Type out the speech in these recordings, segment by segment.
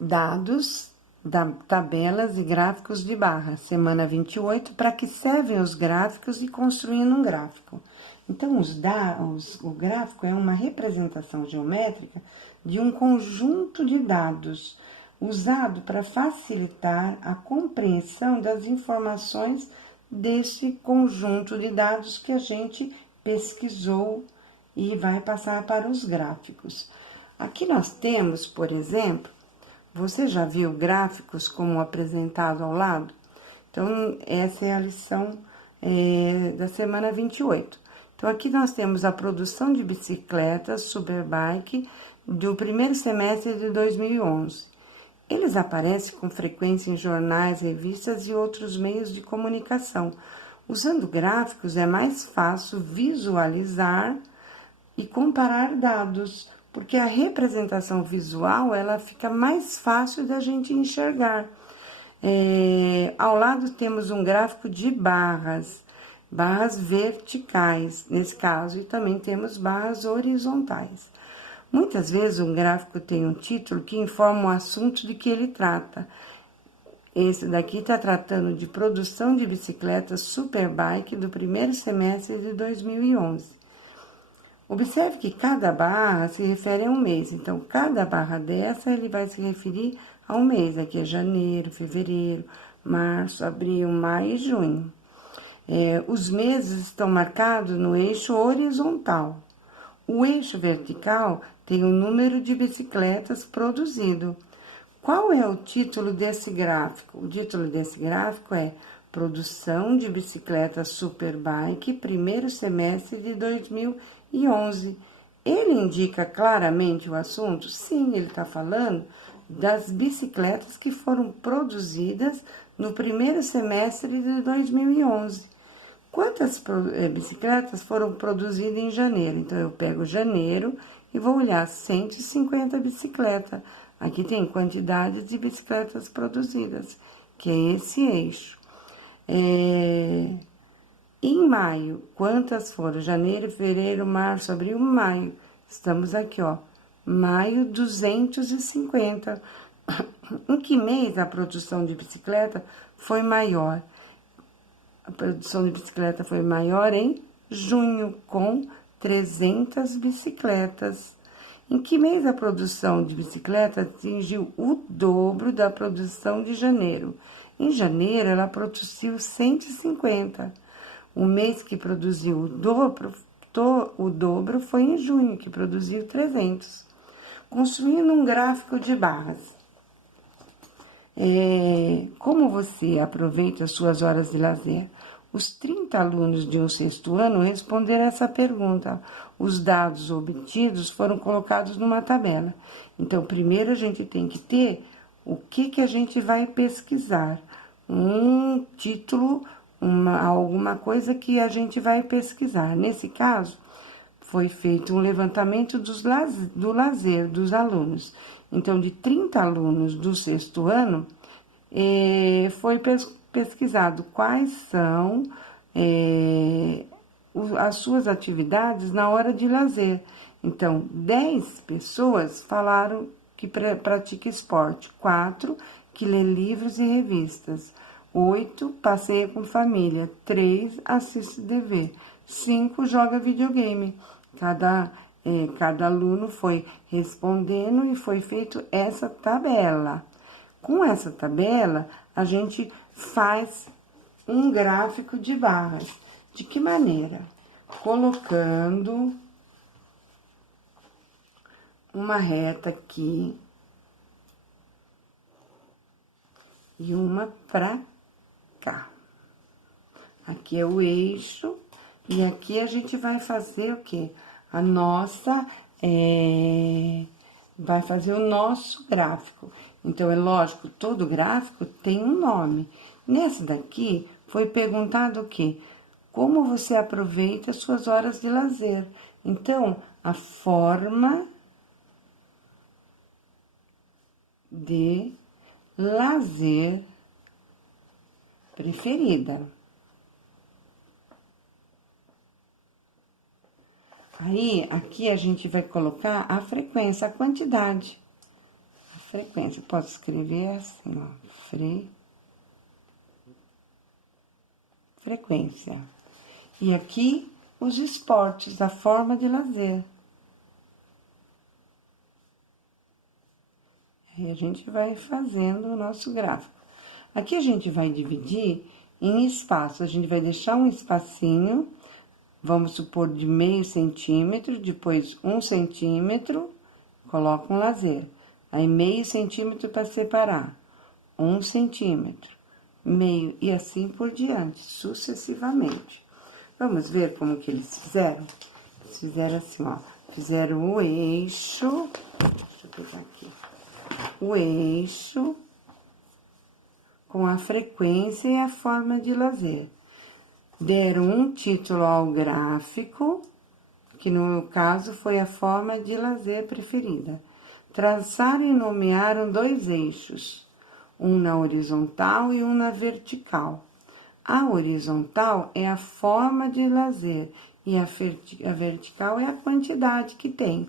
dados, tabelas e gráficos de barra, semana 28, para que servem os gráficos e construindo um gráfico. Então, o gráfico é uma representação geométrica de um conjunto de dados, usado para facilitar a compreensão das informações desse conjunto de dados que a gente pesquisou e vai passar para os gráficos. Aqui nós temos, por exemplo, você já viu gráficos como apresentado ao lado? Então, essa é a lição da semana 28. Então, aqui nós temos a produção de bicicletas Superbike do primeiro semestre de 2011. Eles aparecem com frequência em jornais, revistas e outros meios de comunicação. Usando gráficos é mais fácil visualizar e comparar dados, porque a representação visual ela fica mais fácil da gente enxergar. Ao lado temos um gráfico de barras verticais, nesse caso, e também temos barras horizontais. Muitas vezes um gráfico tem um título que informa o assunto de que ele trata. Esse daqui está tratando de produção de bicicletas Superbike do primeiro semestre de 2011. Observe que cada barra se refere a um mês, então cada barra dessa ele vai se referir a um mês. Aqui é janeiro, fevereiro, março, abril, maio e junho. Os meses estão marcados no eixo horizontal. O eixo vertical tem o número de bicicletas produzido. Qual é o título desse gráfico? O título desse gráfico é Produção de Bicicletas Superbike, primeiro semestre de 2011. Ele indica claramente o assunto? Sim, ele está falando das bicicletas que foram produzidas no primeiro semestre de 2011. Quantas bicicletas foram produzidas em janeiro? Então, eu pego janeiro e vou olhar 150 bicicletas. Aqui tem quantidade de bicicletas produzidas, que é esse eixo. Em maio, quantas foram? Janeiro, fevereiro, março, abril, maio. Estamos aqui, ó. Maio, 250. Em que mês a produção de bicicleta foi maior? A produção de bicicleta foi maior em junho, com 300 bicicletas. Em que mês a produção de bicicleta atingiu o dobro da produção de janeiro? Em janeiro, ela produziu 150. O mês que produziu o dobro foi em junho, que produziu 300. Construindo um gráfico de barras. Como você aproveita as suas horas de lazer? Os 30 alunos de um sexto ano responderam essa pergunta. Os dados obtidos foram colocados numa tabela. Então, primeiro a gente tem que ter o que a gente vai pesquisar. Um título, alguma coisa que a gente vai pesquisar. Nesse caso, foi feito um levantamento do lazer dos alunos. Então, de 30 alunos do sexto ano, foi pesquisado quais são as suas atividades na hora de lazer. Então, 10 pessoas falaram que pratica esporte, 4 que lê livros e revistas, 8 passeia com família, 3 assiste TV, 5 joga videogame. Cada aluno foi respondendo e foi feito essa tabela. Com essa tabela, a gente faz um gráfico de barras. De que maneira? Colocando uma reta aqui e uma pra cá. Aqui é o eixo e aqui a gente vai fazer o quê? Vai fazer o nosso gráfico. Então, é lógico, todo gráfico tem um nome. Nesse daqui, foi perguntado o quê? Como você aproveita as suas horas de lazer? Então, a forma de lazer preferida. Aí, aqui a gente vai colocar a frequência, a quantidade. A frequência. Posso escrever assim, ó, frequência. E aqui, os esportes, a forma de lazer. Aí a gente vai fazendo o nosso gráfico. Aqui a gente vai dividir em espaço. A gente vai deixar um espacinho, vamos supor, de meio centímetro, depois 1 centímetro, coloca um lazer. Aí, meio centímetro para separar, 1 centímetro, meio, e assim por diante, sucessivamente. Vamos ver como que eles fizeram? Eles fizeram assim, ó, fizeram o eixo, deixa eu pegar aqui, o eixo com a frequência e a forma de lazer. Deram um título ao gráfico, que no caso foi a forma de lazer preferida. Traçaram e nomearam 2 eixos, um na horizontal e um na vertical. A horizontal é a forma de lazer e a vertical é a quantidade que tem.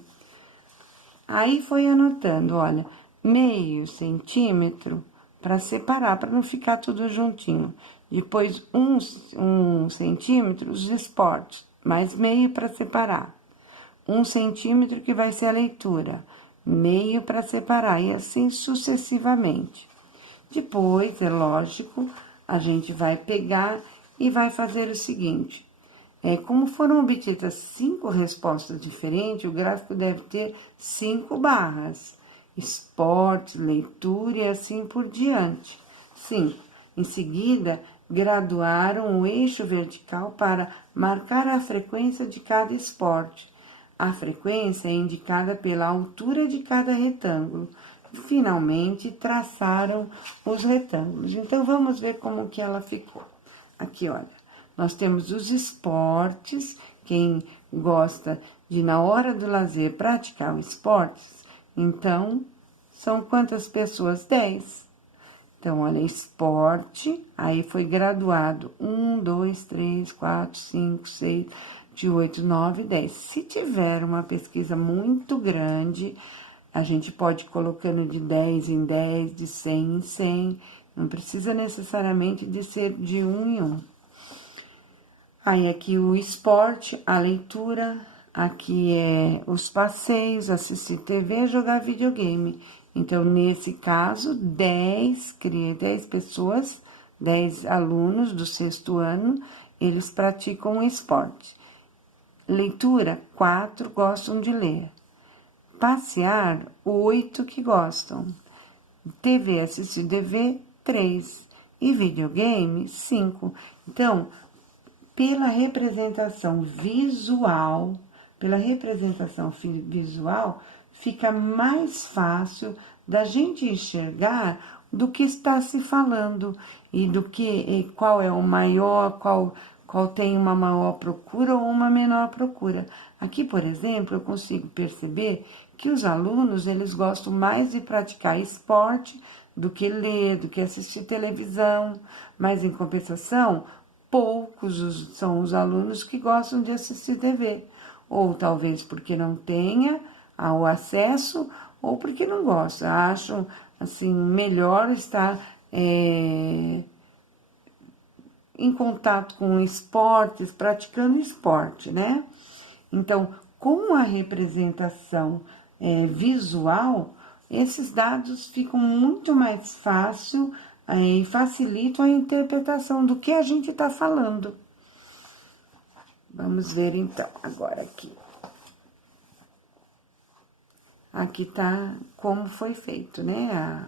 Aí foi anotando, olha, meio centímetro para separar, para não ficar tudo juntinho. Depois, 1 centímetro, os esportes, mais meio para separar. 1 centímetro que vai ser a leitura, meio para separar, e assim sucessivamente. Depois, é lógico, a gente vai pegar e vai fazer o seguinte. Como foram obtidas 5 respostas diferentes, o gráfico deve ter 5 barras. Esporte, leitura e assim por diante. 5. Em seguida, graduaram o eixo vertical para marcar a frequência de cada esporte. A frequência é indicada pela altura de cada retângulo. Finalmente, traçaram os retângulos. Então, vamos ver como que ela ficou. Aqui, olha, nós temos os esportes, quem gosta de, na hora do lazer, praticar os esportes. Então, são quantas pessoas? 10. Então, olha, esporte, aí foi graduado 1, 2, 3, 4, 5, 6, de 8, 9, 10. Se tiver uma pesquisa muito grande, a gente pode ir colocando de 10 em 10, de 100 em 100, não precisa necessariamente de ser de 1 em 1. Aí, aqui o esporte, a leitura, aqui é os passeios, assistir TV, jogar videogame. Então, nesse caso, 10 pessoas, 10 alunos do 6º ano, eles praticam esporte. Leitura, 4 gostam de ler. Passear, 8 que gostam. TV, assistir TV, 3. E videogame, 5. Então, pela representação visual, fica mais fácil da gente enxergar do que está se falando e do que qual é o maior, qual tem uma maior procura ou uma menor procura. Aqui, por exemplo, eu consigo perceber que os alunos, eles gostam mais de praticar esporte do que ler, do que assistir televisão, mas, em compensação, poucos são os alunos que gostam de assistir TV, ou talvez porque não tenha o acesso, ou porque não gostam, acham, assim, melhor estar em contato com esportes, praticando esporte, né? Então, com a representação visual, esses dados ficam muito mais fácil e facilitam a interpretação do que a gente está falando. Vamos ver, então, agora aqui. Aqui tá como foi feito, né?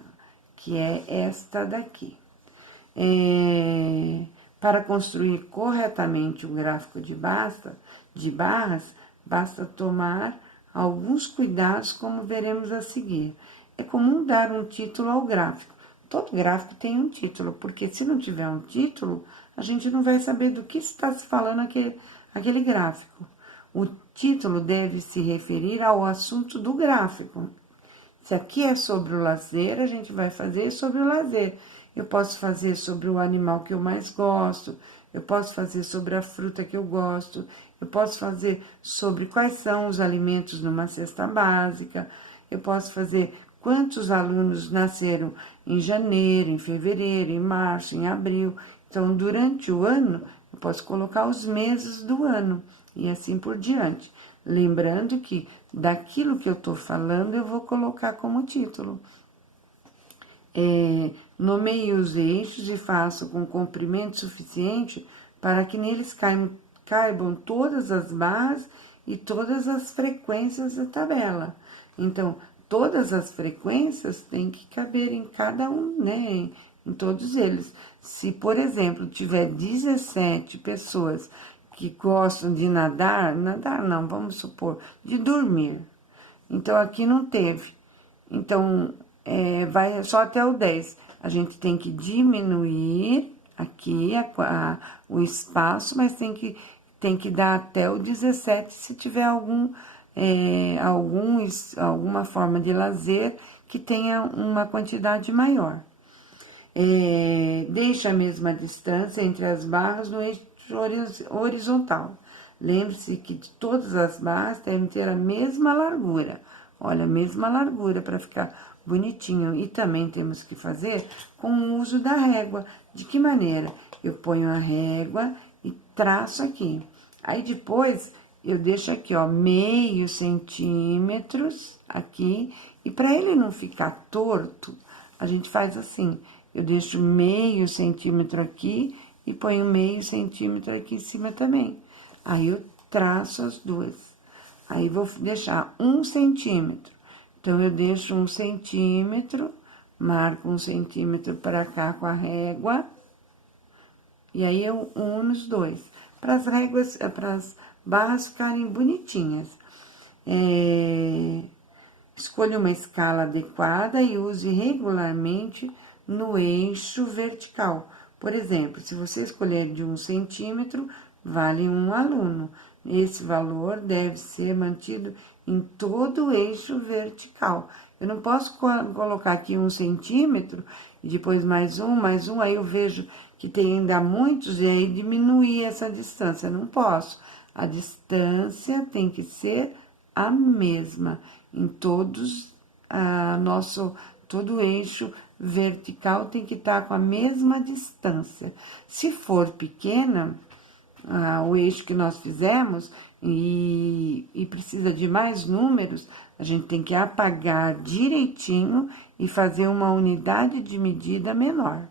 Que é esta daqui. Para construir corretamente o gráfico de barras, basta tomar alguns cuidados, como veremos a seguir. É comum dar um título ao gráfico. Todo gráfico tem um título, porque se não tiver um título, a gente não vai saber do que está se falando aquele gráfico. O título deve se referir ao assunto do gráfico. Se aqui é sobre o lazer, a gente vai fazer sobre o lazer. Eu posso fazer sobre o animal que eu mais gosto, eu posso fazer sobre a fruta que eu gosto, eu posso fazer sobre quais são os alimentos numa cesta básica, eu posso fazer quantos alunos nasceram em janeiro, em fevereiro, em março, em abril. Então, durante o ano, eu posso colocar os meses do ano e assim por diante. Lembrando que daquilo que eu estou falando, eu vou colocar como título. Nomeie os eixos e faço com comprimento suficiente para que neles caibam todas as barras e todas as frequências da tabela. Então, todas as frequências têm que caber em cada um, né? Em todos eles. Se, por exemplo, tiver 17 pessoas que gostam de nadar não, vamos supor, de dormir. Então, aqui não teve. Então, vai só até o 10. A gente tem que diminuir aqui o espaço, mas tem que dar até o 17 se tiver alguma forma de lazer que tenha uma quantidade maior. Deixa a mesma distância entre as barras no eixo horizontal. Lembre-se que todas as barras devem ter a mesma largura. Olha, a mesma largura para ficar bonitinho. E também temos que fazer com o uso da régua. De que maneira? Eu ponho a régua e traço aqui. Aí depois eu deixo aqui, ó, meio centímetros aqui. E para ele não ficar torto, a gente faz assim. Eu deixo meio centímetro aqui e ponho meio centímetro aqui em cima também. Aí eu traço as duas. Aí vou deixar 1 centímetro. Então, eu deixo 1 centímetro, marco 1 centímetro para cá com a régua. E aí eu uno os dois. Para as barras ficarem bonitinhas. Escolha uma escala adequada e use regularmente no eixo vertical. Por exemplo, se você escolher de 1 centímetro, vale 1 aluno. Esse valor deve ser mantido em todo o eixo vertical. Eu não posso colocar aqui 1 centímetro e depois mais um, aí eu vejo que tem ainda muitos e aí diminuir essa distância. Não posso. A distância tem que ser a mesma em todos, todo o eixo vertical tem que estar com a mesma distância. Se for pequena, o eixo que nós fizemos e precisa de mais números, a gente tem que apagar direitinho e fazer uma unidade de medida menor.